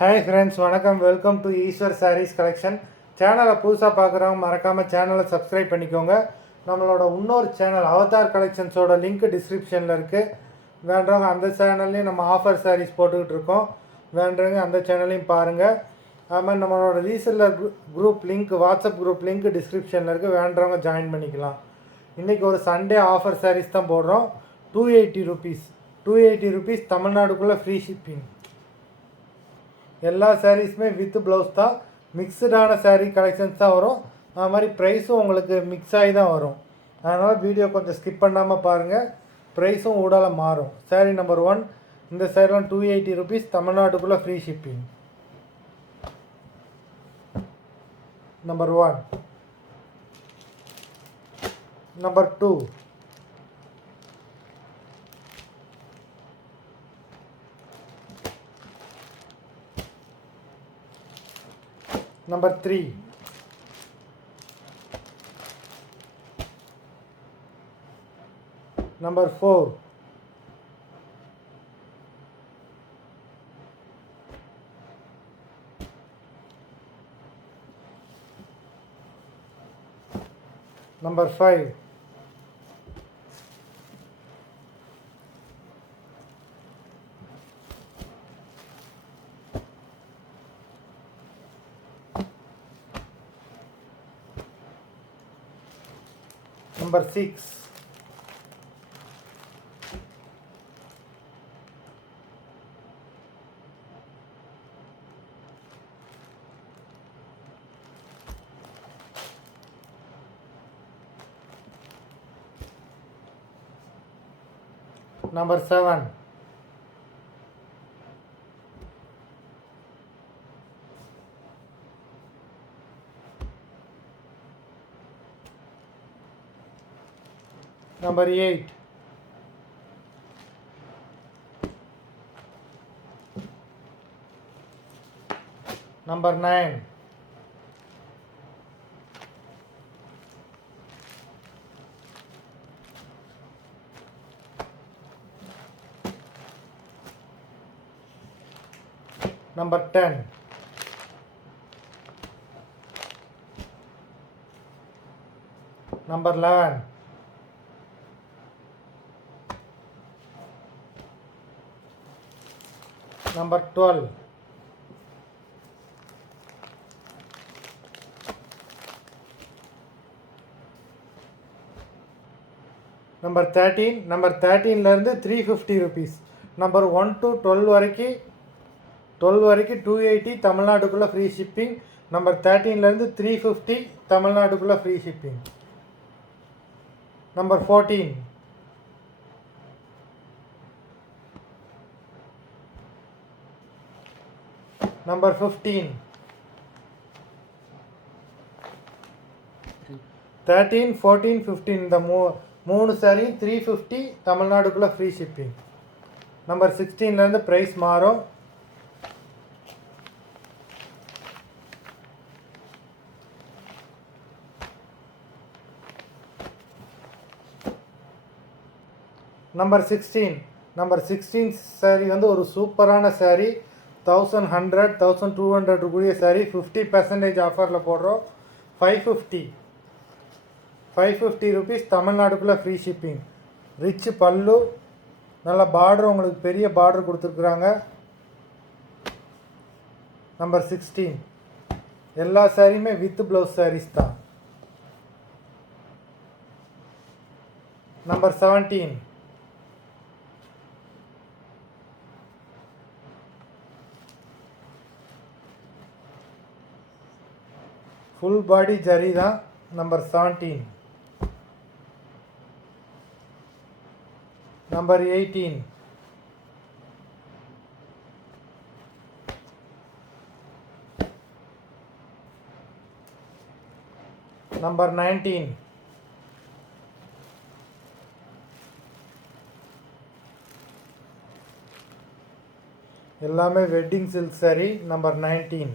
Hi friends, வணக்கம். Welcome to Eswar sarees collection. சேனலை புதுசாக பார்க்குறவங்க மறக்காமல் சேனலை சப்ஸ்கிரைப் பண்ணிக்கோங்க. நம்மளோட இன்னொரு சேனல் அவதார் கலெக்ஷன்ஸோட லிங்க் டிஸ்கிரிப்ஷனில் இருக்குது. வேண்டவங்க அந்த சேனல்லையும் நம்ம ஆஃபர் சாரீஸ் போட்டுக்கிட்டு இருக்கோம். வேண்டவங்க அந்த சேனல்லையும் பாருங்கள். அது மாதிரி நம்மளோட reseller group link, WhatsApp group link டிஸ்கிரிப்ஷனில் இருக்குது. வேண்டவங்க ஜாயின் பண்ணிக்கலாம். இன்றைக்கி ஒரு சண்டே ஆஃபர் சாரீஸ் தான் போடுறோம். 280 ருபீஸ் தமிழ்நாடுக்குள்ளே ஃப்ரீ ஷிப்பிங். எல்லா சாரீஸுமே வித் ப்ளவுஸ் தான். மிக்சடான சாரீ கலெக்ஷன்ஸ் தான் வரும். அது மாதிரி ப்ரைஸும் உங்களுக்கு மிக்ஸ் ஆகி தான் வரும். அதனால் வீடியோ கொஞ்சம் ஸ்கிப் பண்ணாமல் பாருங்கள். ப்ரைஸும் ஊடால மாறும். சாரீ நம்பர் 1, இந்த சாரீலாம் 280 ருபீஸ் தமிழ்நாட்டுக்குள்ளே ஃப்ரீ ஷிப்பிங். நம்பர் 1. நம்பர் 2. Number 3. Number 4. Number 5. Number 6. Number 7. Number 8. Number 9. Number 10. Number 11. Number 12. Number 13. Number 13லேருந்து 350 ருபீஸ். நம்பர் 1 to 12 வரைக்கும் 280 தமிழ்நாட்டுக்குள்ளே ஃப்ரீ ஷிப்பிங். நம்பர் 13லேருந்து 350 தமிழ்நாட்டுக்குள்ளே ஃப்ரீ ஷிப்பிங். நம்பர் 14. நம்பர் 15. 13, 14, 15 இந்த மூணு சாரி 350 தமிழ்நாடுக்குள்ளே ஃப்ரீ ஷிப்பிங். நம்பர் 16லேருந்து ப்ரைஸ் மாறும். நம்பர் 16 சாரீ வந்து ஒரு சூப்பரான சாரீ. 1100, 1200 கூடிய சாரீ 50% ஆஃபரில் போடுறோம். 550 ருபீஸ் தமிழ்நாடுக்குள்ளே ஃப்ரீ ஷிப்பிங். ரிச் பல்லு, நல்ல பார்டர், உங்களுக்கு பெரிய பார்டர் கொடுத்துருக்குறாங்க. நம்பர் 16 எல்லா சாரியுமே வித் ப்ளவுஸ் சாரீஸ் தான். நம்பர் 17. ஃபுல் பாடி ஜரி தான். நம்பர் 17. நம்பர் 18. நம்பர் 19. எல்லாமே வெட்டிங் சில்க் சாரி. நம்பர் 19.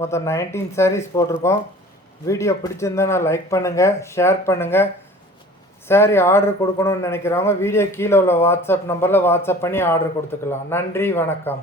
மொத்தம் 19 சாரீஸ் போட்டிருக்கோம். வீடியோ பிடிச்சிருந்தா லைக் பண்ணுங்கள், ஷேர் பண்ணுங்கள், saree ஆர்டர் கொடுக்கணும்னு நினைக்கிறவங்க வீடியோ கீழே உள்ள வாட்ஸ்அப் நம்பரில் வாட்ஸ்அப் பண்ணி ஆர்டர் கொடுத்துக்கலாம். நன்றி, வணக்கம்.